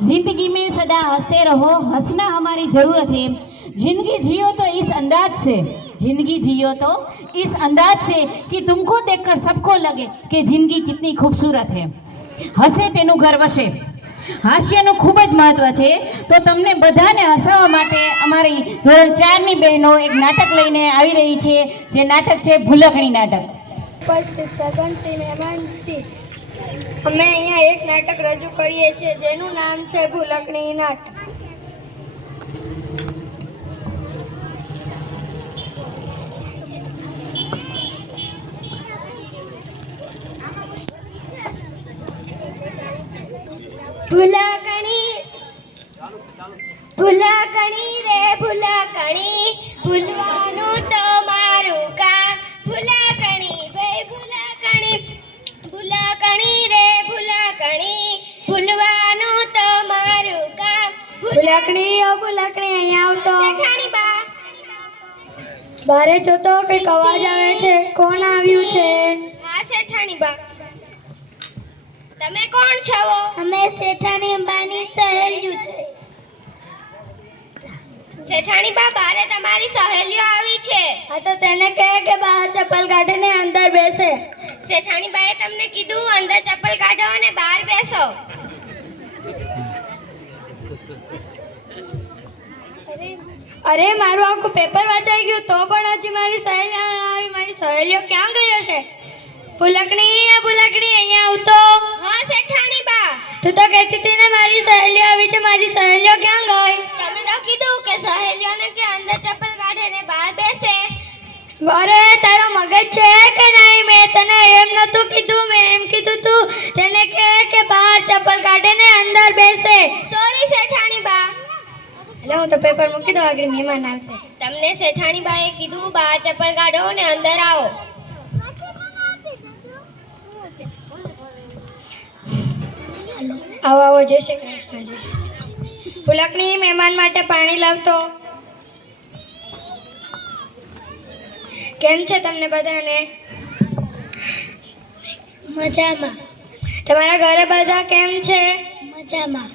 जिंदगी में सदा हंसते रहो हंसना हमारी ज़रूरत है जिंदगी जियो तो इस अंदाज से जिंदगी जियो तो इस अंदाज से कि तुमको देखकर सबको लगे कि जिंदगी कितनी खूबसूरत है હસે તેનું ઘર વસે હાસ્યનું ખૂબ જ મહત્વ છે તો તમને બધાને હસાવવા માટે અમારી ધોરણ ચારની બહેનો એક નાટક લઈને આવી રહી છે જે નાટક છે ભૂલકણી નાટક ઉપસ્થિત સરપંચશ્રી મહેમાનશ્રી અમે અહીંયા એક નાટક રજૂ કરીએ છીએ, જેનું નામ છે ભૂલકણી નાટક. ભૂલકણી ભૂલકણી રે ભૂલકણી, ભૂલવાનું તમારું ભૂલકણી ઓ ભૂલકણી અહીંયા આવતો. જેઠાણી બા બારે જોતો કંઈક અવાજ આવે છે. કોણ આવ્યું છે? હા શેઠાણી બા તમે કોણ છો? અમે શેઠાણી અંબાની સહેલીઓ છે. શેઠાણી બા બારે તમારી સહેલીઓ આવી છે. હા તો તેને કહે કે બહાર ચપ્પલ કાઢીને અંદર બેસે. શેઠાણી બાએ તમને કીધું અંદર ચપ્પલ કાઢો અને બહાર બેસો. અરે મારું આખું પેપર વાંચાઈ ગયું તો પણ હજી મારી સહેલી આવી મારી સહેલીઓ ક્યાં ગઈ હશે? ભૂલકણી એ ભૂલકણી અહીંયા આવતો હા શેઠાણી બા. તું તો કહેતી હતી ને મારી સહેલીઓ આવી છે મારી સહેલીઓ ક્યાં ગઈ? તમે તો કીધું કે સહેલીઓને કે અંદર ચપ્પલ કાઢે ને બહાર બેસે. અરે તારો મગજ છે કે નહીં? મેં તને એમ નતું કીધું મેં એમ કીધું તું તેને કે કે બહાર ચપ્પલ કાઢે ને અંદર બેસે. સોરી શેઠાણી બા એટલે હું તો પેપર મૂકી દઉં આગળ મહેમાન આવશે. તમને શેઠાણી બાએ કીધું બા ચપ્પલ કાઢો ને અંદર આવો. આવો આવો જય શ્રી કૃષ્ણ જય શ્રી ફુલકણી મહેમાન માટે પાણી લાવતો. કેમ છે તમને બધાને? મજામાં. તમારા ઘરે બધા કેમ છે? મજામાં.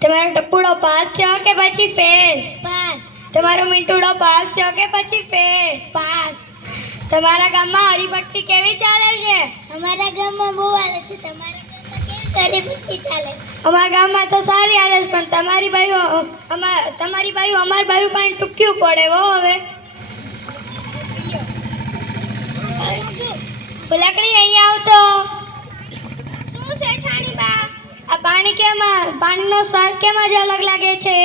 તમારો ટપુડો પાસ થયો કે પછી ફેલ પાસ. તમારો મિંટુડો પાસ થયો કે પછી ફેલ પાસ. તમારા ગામમાં હરિભક્તિ કેવી ચાલે છે? અમારા ગામમાં બહુ હાલે છે. તમારા ગામમાં ચાલે છે? અમારા ગામમાં તો સારી હાલે છે પણ તમારી બાયુ અમાર તમારી બાયુ અમારી બાયુ પણ ટૂંક્યું પડે હો હવે. ફુલકણી અહીંયા આવતો. શું શેઠાણી બા? આ પાણી કેમાં? પાણીનો સ્વાદ કેમ જ અલગ લાગે છે?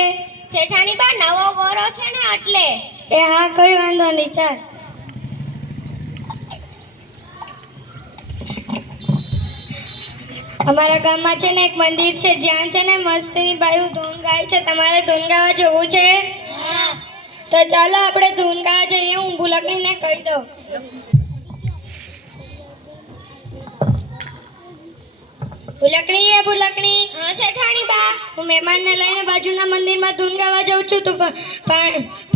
શેઠાણી બા નવો ગોરો છે ને એટલે એ હા કોઈ વાંધો નહીં ચાલ. અમારા ગામમાં છે ને એક મંદિર છે જ્યાં છે ને મસ્તીની બાયું ધૂન ગાય છે. તમારે ધૂન ગાવા જવું છે? તો ચાલો આપણે ધૂન ગાવા જઈએ હું ભૂલકણીને કહી દઉં. ભૂલકણી એ ભૂલકણી. હા શેઠાણી બા. હું મહેમાનને લઈને બાજુના મંદિરમાં ધૂન ગાવા જાઉં છું તો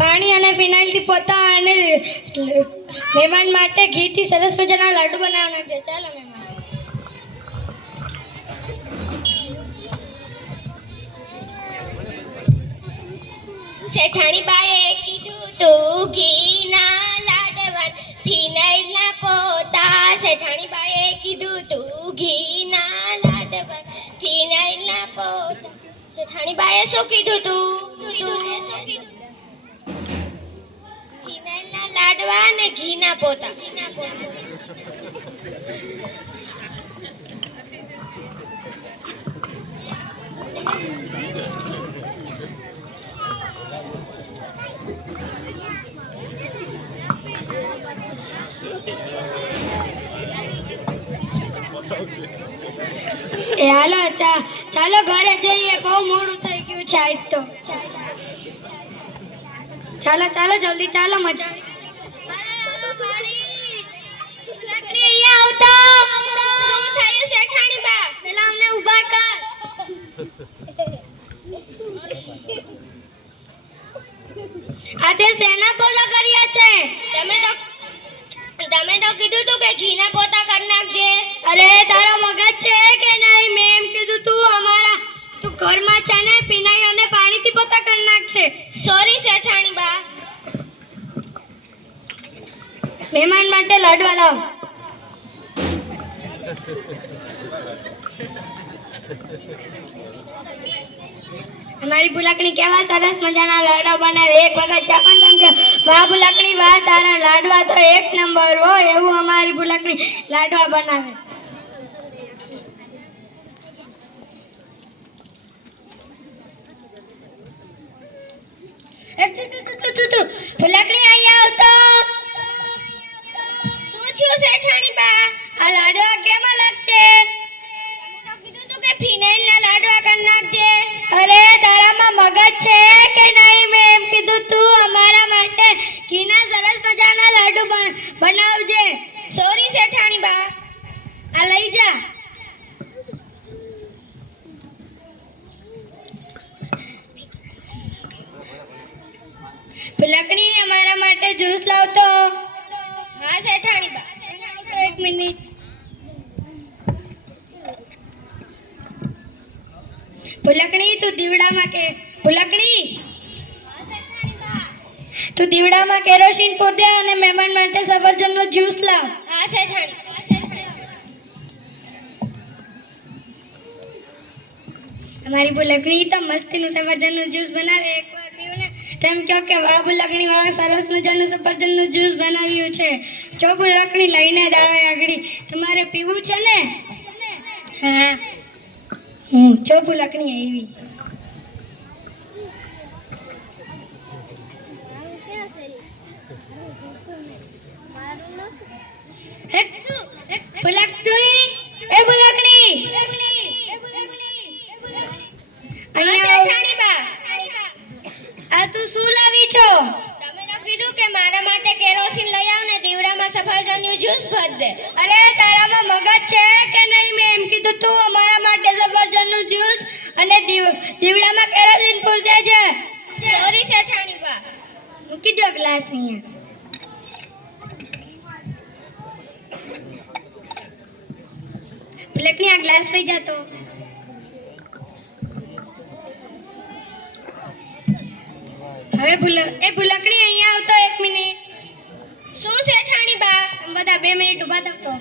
પાણી અને ફિનાઇલથી પોતા અને મહેમાન માટે ઘીથી સરસ મજાના લાડુ બનાવવાના છે. ચાલો મહેમાન. શેઠાણી બાએ કીધું તું ઘીના લાડવા ફિનાઇલના પોતા. શેઠાણી બાએ કીધું તું ઘીના ફિનાઇલના પોત શેઠાણી બાએ શું કીધું તું? શું લાડવા અને ઘીના પોતા ઘીના પોતા. એ હાલો ચાલો ઘરે જઈએ. બહુ મોડું થઈ ગયું છે આજ તો. ચાલો ચાલો જલ્દી ચાલો મજા આજે અમને ઊભા કર. આ પોતા કર્યા છે? તમે તો તમે તો કીધું તું કે ઘીના પોતા કરી નાખજે. અરે તારો મગજ છે કે નહીં મેં કીધું તું અમારા, તું ઘરમાં છે ને, પીનાઈ અને પાણીથી પોતા કરી નાખશે. સોરી શેઠાણી બા. મહેમાન માટે લાડવા લાવ. અમારી ભૂલાકણી કેવા સરસ મજાના લાડવા બનાવે. એક વખત ચાપન તેમ કે વાહ ભૂલાકણી વાહ તારા લાડવા તો એક નંબર હો, એવું અમારી ભૂલાકણી લાડવા બનાવે. તું, તું, તું, તું, તું, તું. ભૂલાકણી અહીંયા આવતો. શું થયું શેઠાણી બા આ લાડવા કેમ અલગ છે? કીધું તું કે ફિનાઇલ ના લાડવા કરી નાખજે. અરે તારામાં મગજ છે કે નહીં મેં એમ કીધું તું અમારા માટે ઘીના સરસ મજાના લાડુ બન- બનાવજે સોરી શેઠાણી બા આ લઈ જા ભૂલકણી અમારા માટે જ્યુસ લાવતો. હા, શેઠાણી બા. એક મિનિટ. ભૂલકણી તું દીવડામાં કે ભૂલકણી તું દીવડામાં કેરોસીન પૂર દે અને મહેમાન માટે સફરજનનો જ્યુસ લાવ. હા, શેઠાણી. અમારી ભૂલકણી તો મસ્તીનું સફરજનનું જ્યુસ બનાવે. ને તેમ કહો કે ભૂલકણી વાહ સરસ મજાનું સફરજનનું જ્યુસ બનાવ્યું છે. જો લકડી લઈને જ આવે આગળ. તમારે પીવું છે ને? હા. હું જો લકડી આવી. એ ભૂલકણી અહીંયા આવ. આ તું શું લાવી છો તમે તો કીધું કે મારા માટે કેરોસીન લઈ આવ ને દીવડામાં સફરજનનું જ્યુસ ભર દે. અરે તારામાં મગજ છે કે નહીં? મેં એમ કીધું તું અમારા માટે સફરજનનું જ્યુસ અને દીવ- દીવડામાં કેરોસીન પૂર દે છે. સોરી શેઠાણી બા. મૂકી દો ગ્લાસ અહીંયા. પ્લેટની આ ગ્લાસ લઈ જાતો. હવે ભૂલ, એ ભૂલકણી અહીંયા આવતો એક મિનિટ. શું છે ઠાણી બા બધા બે મિનિટ ઊભા થાવ તો.